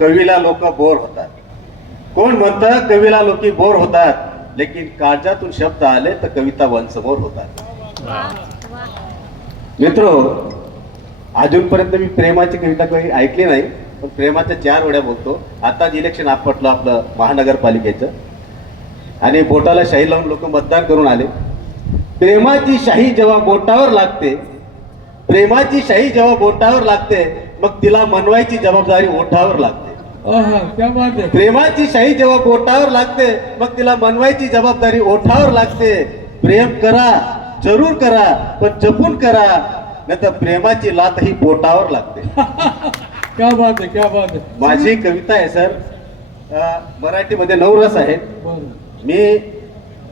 कवीला लोक बोर होतात. कोण म्हणतं कवीला लोक बोर होतात लेकिन काळजातून शब्द आले तर कविता वंशमोर होतात. मित्र अजूनपर्यंत मी प्रेमाची कविता काही ऐकली नाही पण प्रेमाच्या चार वड्या बोलतो. आताच इलेक्शन आपटलं आपलं महानगरपालिकेचं. आणि बोटाला शाही लावून लोक मतदान करून आले. प्रेमाची शाही जेव्हा बोटावर लागते प्रेमाची शाही जेव्हा बोटावर लागते मग तिला मनवायची जबाबदारी ओठावर लागते. आहा, प्रेमाची शाही जेव्हा बोटावर लागते मग तिला मनवायची जबाबदारी ओठावर लागते. प्रेम करा जरूर करा पण जपून करा नाही तर प्रेमाची लात ही बोटावर लागते. क्या बात है क्या बात है. माझी कविता आहे सर. मराठीमध्ये नऊ रस आहेत. मी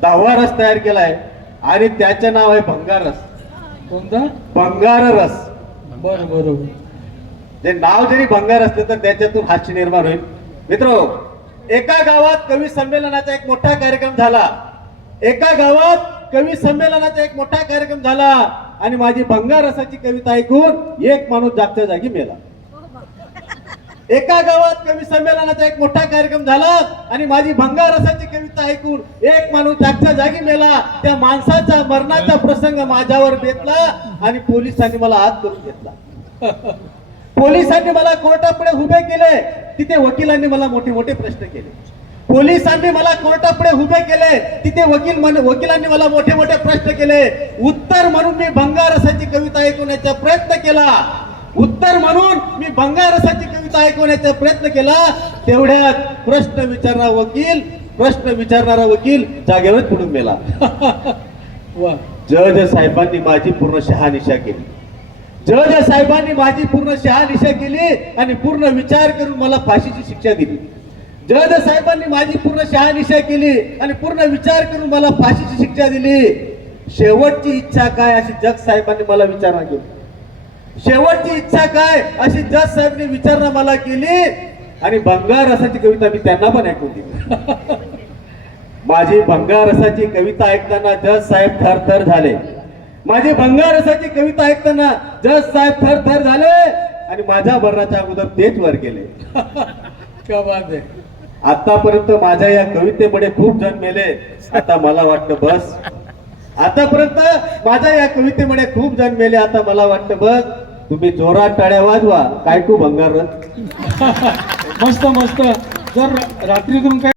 दहावा रस तयार केला आहे आणि त्याचे नाव आहे भंगार रस. कोणता? भंगार रस. बरं बरोबर जे नाव जरी भंगार असले तर त्याच्यातून हास्य निर्माण होईल. मित्र एका गावात कवी संमेलनाचा एक मोठा कार्यक्रम झाला. एका गावात कवी संमेलनाचा एक मोठा कार्यक्रम झाला आणि माझी भंगारसाची कविता ऐकून एक माणूस जागच्या जागी मेला. एका गावात कवी संमेलनाचा एक मोठा कार्यक्रम झाला आणि माझी भंगारसाची कविता ऐकून एक माणूस जागच्या जागी मेला. त्या माणसाचा मरणाचा प्रसंग माझ्यावर बेतला आणि पोलिसांनी मला आत करून घेतला. पोलिसांनी मला कोर्टापुढे उभे केले. तिथे वकिलांनी मला मोठे मोठे प्रश्न केले. पोलिसांनी मला कोर्टापुढे उभे केले. तिथे वकील म्हण- वकिलांनी मला मोठे मोठे प्रश्न केले. उत्तर म्हणून मी भंगारसाची कविता ऐकवण्याचा प्रयत्न केला. उत्तर म्हणून मी भंगारसाची कविता ऐकवण्याचा प्रयत्न केला. तेवढ्यात प्रश्न विचारणारा वकील प्रश्न विचारणारा वकील जागेवर पडून गेला जज साहेबांनी माझी पूर्ण शहानिशा केली. जज साहेबांनी माझी पूर्ण शहानिशा केली आणि पूर्ण विचार करून मला फाशीची शिक्षा दिली. जज साहेबांनी माझी पूर्ण शहानिशा केली आणि पूर्ण विचार करून मला फाशीची शिक्षा दिली. शेवटची इच्छा काय अशी जज साहेबांनी मला विचारणा केली. शेवटची इच्छा काय अशी जज साहेबांनी विचारणा मला केली आणि भंगारसाची कविता मी त्यांना पण ऐकून दिली माझी भंगारसाची कविता ऐकताना जज साहेब थरथर थर झाले. माझी भंगार रसाची कविता ऐकताना. जज साहेब थर थर झाले आणि माझ्या मरणाच्या अगोदर तेच वर गेले. क्या बात आतापर्यंत माझ्या या कवितेमुळे खूप जण मेले. आता मला वाटतं बस. आतापर्यंत माझ्या या कवितेमुळे खूप जण मेले. आता मला वाटतं बस. तुम्ही जोरात टाळ्या वाजवा. काय खूप भंगार मस्त मस्त. जर रात्रीतून काय